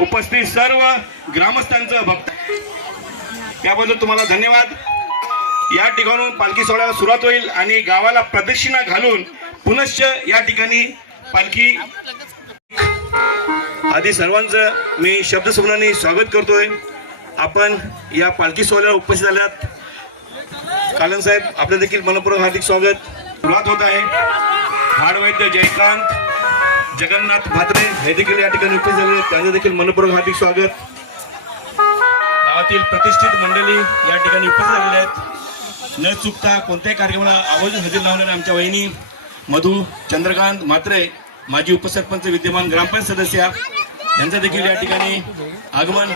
उपस्थित सर्व ग्रामस्थांचं भक्त त्याबद्दल तुम्हाला धन्यवाद. या ठिकाणून पालखी सोहळ्याला सुरुवात होईल आणि गावाला प्रदक्षिणा घालून पुनश्च या ठिकाणी पालखी आधी सर्वांचं मी शब्दसमूहाने स्वागत करतोय. आपण या पालखी सोहळ्याला उपस्थित झाल्यात कालन साहेब आपलं देखील मनपूर्वक हार्दिक स्वागत. सुरुवात होत आहे. हाडवैद्य जयकांत जगन्नाथ भात्रे हे देखील या ठिकाणी उपस्थित झाले. आहेत. त्यांचं देखील मनपूर्वक हार्दिक स्वागत. गावातील प्रतिष्ठित मंडळी या ठिकाणी उपस्थित झालेले आहेत. न चुकता कोणत्याही कार्यक्रमाला आवर्जून हजेर लावणाऱ्या आमच्या वहिनी मधू चंद्रकांत म्हात्रे माजी उपसरपंच विद्यमान ग्रामपंचायत सदस्य यांचं देखील या ठिकाणी आगमन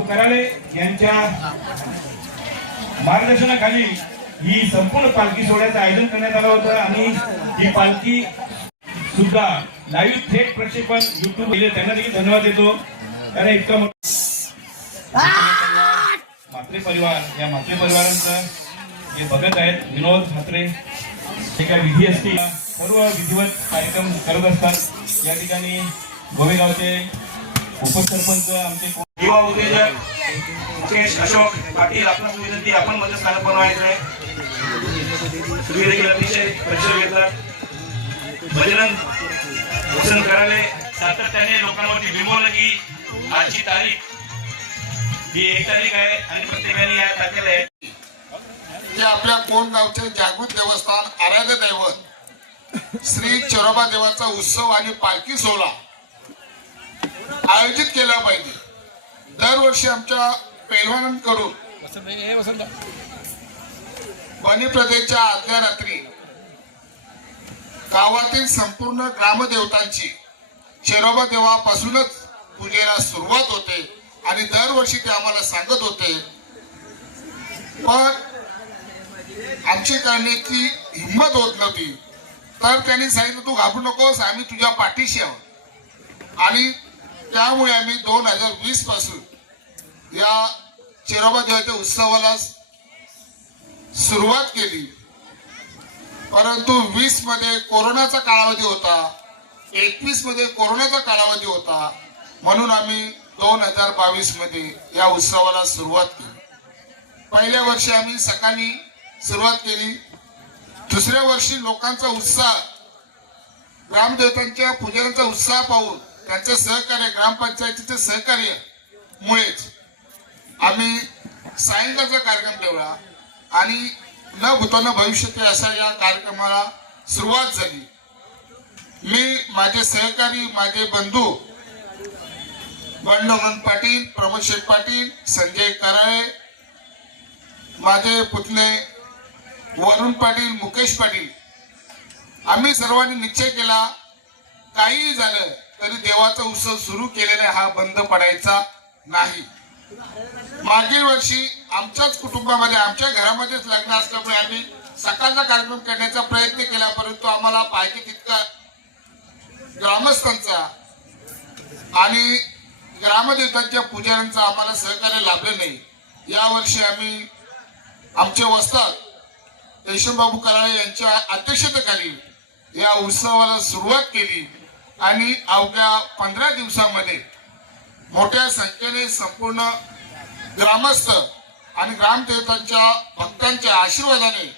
कराले यांच्या मार्गदर्शनाखाली ही संपूर्ण पालखी सोहळ्याचं आयोजन करण्यात आलं होतं. आणि ही पालखी सुद्धा लाईव्ह थेट प्रक्षेपण युट्यूब केले त्यांना देखील धन्यवाद देतो. कारण इतकं म्हात्रे परिवार या म्हात्रे परिवारांचं जे बघत आहेत विनोद म्हात्रे जे काय विधी असतील सर्व विधिवत कार्यक्रम करत असतात. या ठिकाणी गोवेगावचे उपसरपंच आमचे युवा उद्योजक मुकेश अशोक पाटील आपण विनंती आपण मध्ये स्थान बनवायचं आहे तुम्ही देखील अतिशय परिचय घेतला भजन भूषण करावे सातत्याने लोकांवरती बिंबवलं की आजची तारीख. ही एक तारीख आहे आणि प्रत्येकाने या तारखेला आहे जे आपल्या कोण गावचे जागृत देवस्थान आराध्य दैवत श्री चरोबा देवाचा उत्सव आणि पालखी सोहळा आयोजित केला पाहिजे. दरवर्षी आमच्या पैलवानांकडून वनी प्रदेशच्या आदल्या रात्री गावातील संपूर्ण ग्रामदेवतांची चेरोबा देवापासूनच पूजेला सुरुवात होते आणि दरवर्षी ते आम्हाला सांगत होते. पण आमची करण्याची हिंमत होत नव्हती. तर त्यांनी सांगितलं तू घाबरू नकोस आम्ही तुझ्या पाठीशी आहोत. आणि त्यामुळे आम्ही दोन हजार वीसपासून या चिरोबा देवाच्या उत्सवाला सुरुवात केली. परंतु वीसमध्ये कोरोनाचा कालावधी होता. एकवीसमध्ये कोरोनाचा कालावधी होता. म्हणून आम्ही दोन हजार बावीसमध्ये या उत्सवाला सुरुवात केली. पहिल्या वर्षी आम्ही सकाळी सुरुवात केली. दुसऱ्या वर्षी लोकांचा उत्साह ग्रामदेवतांच्या पूजनाचा उत्साह पाहून त्यांचं सहकार्य ग्रामपंचायतीचे सहकार्य मुळेच आम्ही सायंकाळचा कार्यक्रम ठेवला आणि न भूताना भविष्यात असा या कार्यक्रमाला सुरुवात झाली. मी माझे सहकारी माझे बंधू बंडोमन पाटील प्रमोद शेख पाटील संजय कराळे माझे पुतणे वरुण पाटील मुकेश पाटील आम्ही सर्वांनी निश्चय केला काहीही झालं तरी देवाचा उत्सव सुरू केलेला हा बंद पडायचा नाही. मागील वर्षी आमच्याच कुटुंबामध्ये आमच्या घरामध्येच लग्न असल्यामुळे आम्ही सकाळचा कार्यक्रम करण्याचा प्रयत्न केला परंतु आम्हाला पाहिजे तितका ग्रामस्थांचा आणि ग्रामदेवतांच्या पुजाऱ्यांचा आम्हाला सहकार्य लाभले नाही. यावर्षी आम्ही आमचे वस्ताद यशवंतबाबू कराळे यांच्या अध्यक्षतेखाली या उत्सवाला सुरुवात केली आणि अवघ्या पंधरा दिवसामध्ये मोठ्या संख्येने संपूर्ण ग्रामस्थ आणि ग्रामदेवतांच्या भक्तांच्या आशीर्वादाने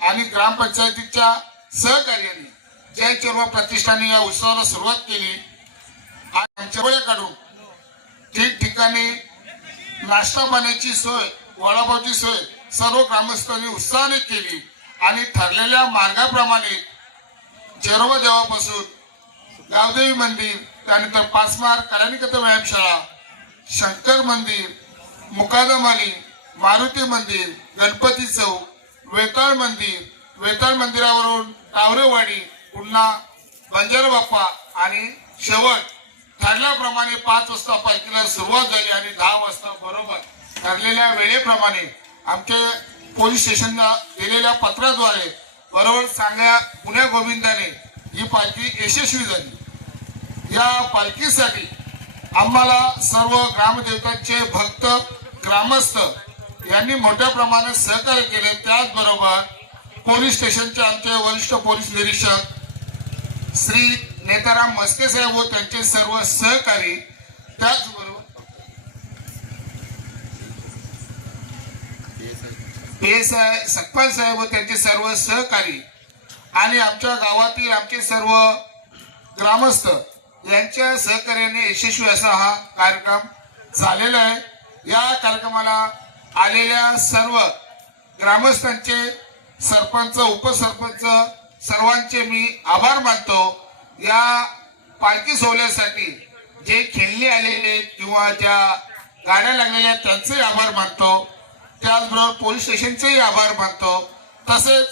आणि ग्रामपंचायतीच्या सहकार्याने जय चर्व प्रतिष्ठाने या उत्सवाला सुरुवात केली. आणि आमच्या ठिकठिकाणी नाश्ता पाण्याची सोय वडापावची सोय सर्व ग्रामस्थांनी उत्साहाने केली आणि ठरलेल्या मार्गाप्रमाणे जेरोबा देवापासून गावदेवी मंदिर त्यानंतर पाचमार कलानिकता व्यायामशाळा शंकर मंदिर मुकादमाली मारुती मंदिर गणपती चौक वेताळ मंदिर वेताळ मंदिरावरून टावरेवाडी पुन्हा बंजारा बाप्पा आणि शेवट ठरल्याप्रमाणे पाच वाजता पालखीला सुरुवात झाली आणि दहा वाजता बरोबर ठरलेल्या वेळेप्रमाणे आमच्या पोलीस स्टेशनला दिलेल्या पत्राद्वारे बरोबर चांगल्या पुण्या गोविंदाने ही पालखी यशस्वी झाली. या पालखीसाठी आम्हाला सर्व ग्रामदेवतांचे भक्त ग्रामस्थ यांनी मोठ्या प्रमाणात सहकार्य केले. त्याचबरोबर पोलीस स्टेशनचे आमचे वरिष्ठ पोलीस निरीक्षक श्री नेताराम मस्के साहेब व त्यांचे सर्व सहकारी त्याचबरोबर पी एस आय सकपाल साहेब व त्यांचे सर्व सहकारी आणि आमच्या गावातील आमचे सर्व ग्रामस्थ यांच्या सहकार्याने यशस्वी असा हा कार्यक्रम झालेला आहे. या कार्यक्रमाला आलेल्या सर्व ग्रामस्थांचे सरपंच उपसरपंच सर्वांचे मी आभार मानतो. या पालखी सोहळ्यासाठी जे खेळले आलेले किंवा ज्या गाड्या लागलेल्या आहेत त्यांचे आभार मानतो. त्याचबरोबर पोलीस स्टेशनचेही आभार मानतो. तसेच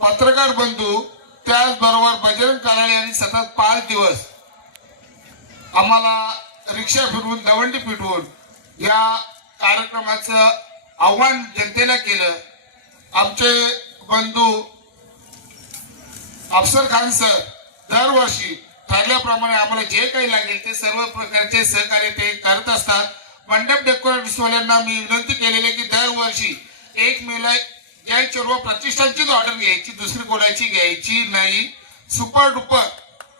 पत्रकार बंधू त्याचबरोबर बजरंग कराळे यांनी सतत पाच दिवस आम्हाला रिक्षा फिरवून दवंडी पिटवून या कार्यक्रमाचं आव्हान जनतेला केलं. आमचे बंधू अफसर खान सर दरवर्षी ठरल्याप्रमाणे आम्हाला जे काही लागेल ते सर्व प्रकारचे सहकार्य ते करत असतात. मंडप डेकोरेटर्स वाल्यांना मी विनंती केलेली आहे की दरवर्षी एक मेला जय सर्व प्रतिष्ठानचीच ऑर्डर घ्यायची दुसरी कोणाची घ्यायची नाही. Super duper.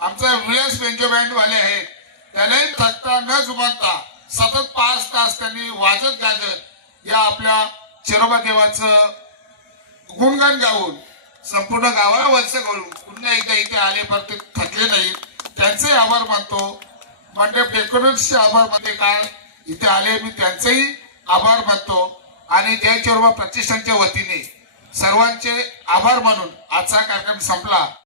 आमचा व्हीएस बेंजो वाले आहेत. त्याने थकता न जुमानता सतत पाच तास त्यांनी वाजत गाजत या आपल्या चिरोबा देवाचं गुणगान गाऊन संपूर्ण गावाला वंश करून पुन्हा एकदा इथे आले पण ते थकले नाही त्यांचे आभार मानतो. मंडप डेकोरेट्सचे आभार मानते. काय इथे आले मी त्यांचेही आभार मानतो. आणि जय चोरबा प्रतिष्ठानच्या वतीने. सर्वांचे आभार मानून आजचा कार्यक्रम संपला.